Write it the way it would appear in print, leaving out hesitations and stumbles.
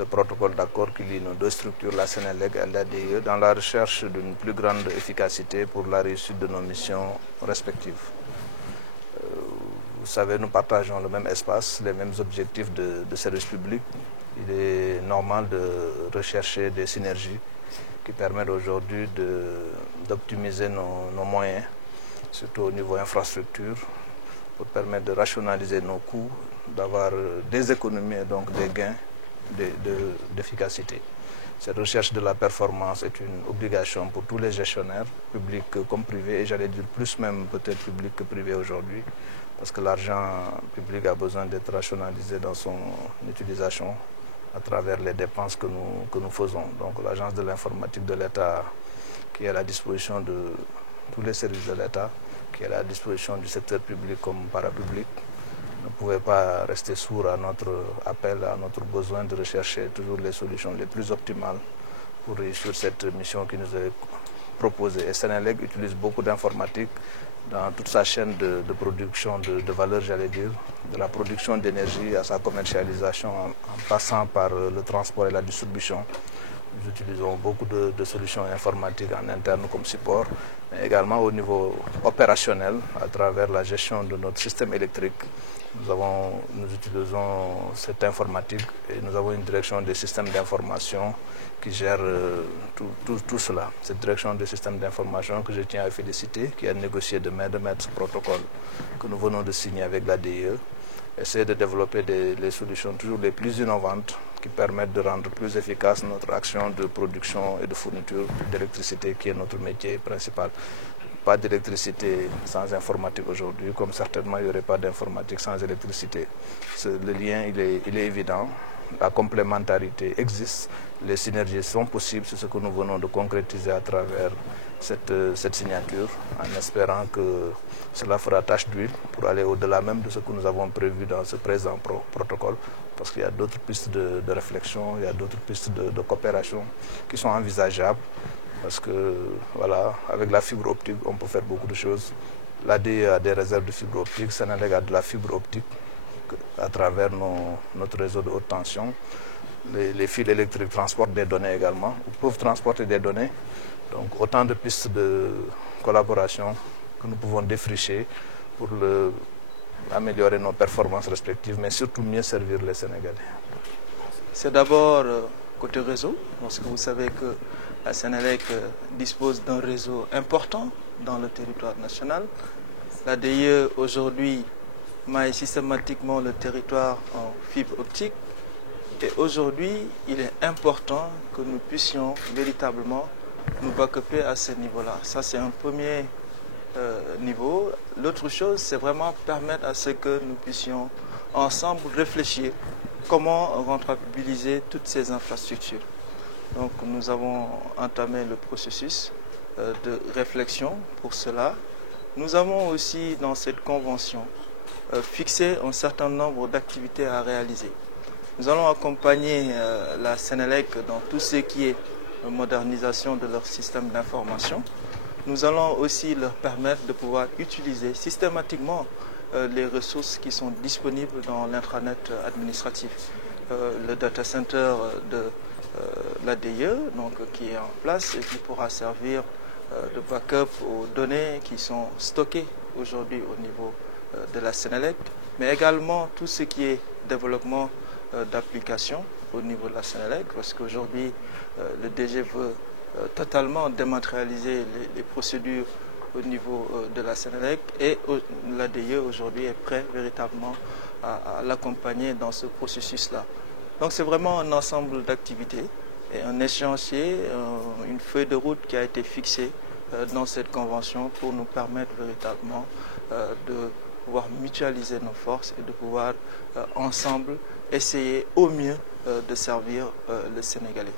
le protocole d'accord qui lie nos deux structures, la Sénélec et l'ADIE, dans la recherche d'une plus grande efficacité pour la réussite de nos missions respectives. Vous savez, nous partageons le même espace, les mêmes objectifs de service public. Il est normal de rechercher des synergies qui permettent aujourd'hui d'optimiser nos moyens, surtout au niveau infrastructure, pour permettre de rationaliser nos coûts, d'avoir des économies et donc des gains d'efficacité. Cette recherche de la performance est une obligation pour tous les gestionnaires, publics comme privés, et j'allais dire plus même peut-être public que privé aujourd'hui, parce que l'argent public a besoin d'être rationalisé dans son utilisation à travers les dépenses que nous faisons. Donc l'Agence de l'informatique de l'État, qui est à la disposition de tous les services de l'État, qui est à la disposition du secteur public comme parapublic, ne pouvait pas rester sourd à notre appel, à notre besoin de rechercher toujours les solutions les plus optimales pour réussir cette mission qui nous est proposée. Et Sénélec utilise beaucoup d'informatique dans toute sa chaîne de production de valeur, j'allais dire, de la production d'énergie à sa commercialisation en passant par le transport et la distribution. Nous utilisons beaucoup de solutions informatiques en interne comme support, mais également au niveau opérationnel à travers la gestion de notre système électrique. Nous utilisons cette informatique et nous avons une direction des systèmes d'information qui gère tout cela. Cette direction des systèmes d'information que je tiens à féliciter, qui a négocié de main de maître ce protocole que nous venons de signer avec l'ADIE, essaie de développer les solutions toujours les plus innovantes qui permettent de rendre plus efficace notre action de production et de fourniture d'électricité qui est notre métier principal. Pas d'électricité sans informatique aujourd'hui, comme certainement il n'y aurait pas d'informatique sans électricité. Le lien, il est évident, la complémentarité existe, les synergies sont possibles, c'est ce que nous venons de concrétiser à travers cette signature, en espérant que cela fera tache d'huile pour aller au-delà même de ce que nous avons prévu dans ce présent protocole, parce qu'il y a d'autres pistes de réflexion, il y a d'autres pistes de coopération qui sont envisageables. Parce que, voilà, avec la fibre optique, on peut faire beaucoup de choses. L'ADIE a des réserves de fibre optique, Sénélec a de la fibre optique à travers notre réseau de haute tension. Les fils électriques transportent des données également, ou peuvent transporter des données. Donc, autant de pistes de collaboration que nous pouvons défricher pour améliorer nos performances respectives, mais surtout mieux servir les Sénégalais. C'est d'abord côté réseau, parce que vous savez que la Sénélec dispose d'un réseau important dans le territoire national. L'ADIE aujourd'hui maille systématiquement le territoire en fibre optique. Et aujourd'hui, il est important que nous puissions véritablement nous backuper à ce niveau-là. Ça, c'est un premier niveau. L'autre chose, c'est vraiment permettre à ce que nous puissions ensemble réfléchir comment rentabiliser toutes ces infrastructures. Donc nous avons entamé le processus de réflexion pour cela. Nous avons aussi dans cette convention fixé un certain nombre d'activités à réaliser. Nous allons accompagner la Sénélec dans tout ce qui est modernisation de leur système d'information. Nous allons aussi leur permettre de pouvoir utiliser systématiquement les ressources qui sont disponibles dans l'intranet administratif. Le data center de l'ADIE, qui est en place et qui pourra servir de backup aux données qui sont stockées aujourd'hui au niveau de la Sénélec, mais également tout ce qui est développement d'applications au niveau de la Sénélec, parce qu'aujourd'hui le DG veut totalement dématérialiser les procédures au niveau de la Sénélec et l'ADIE aujourd'hui est prêt véritablement à l'accompagner dans ce processus-là. Donc c'est vraiment un ensemble d'activités et un échéancier, une feuille de route qui a été fixée dans cette convention pour nous permettre véritablement de pouvoir mutualiser nos forces et de pouvoir ensemble essayer au mieux de servir le Sénégalais.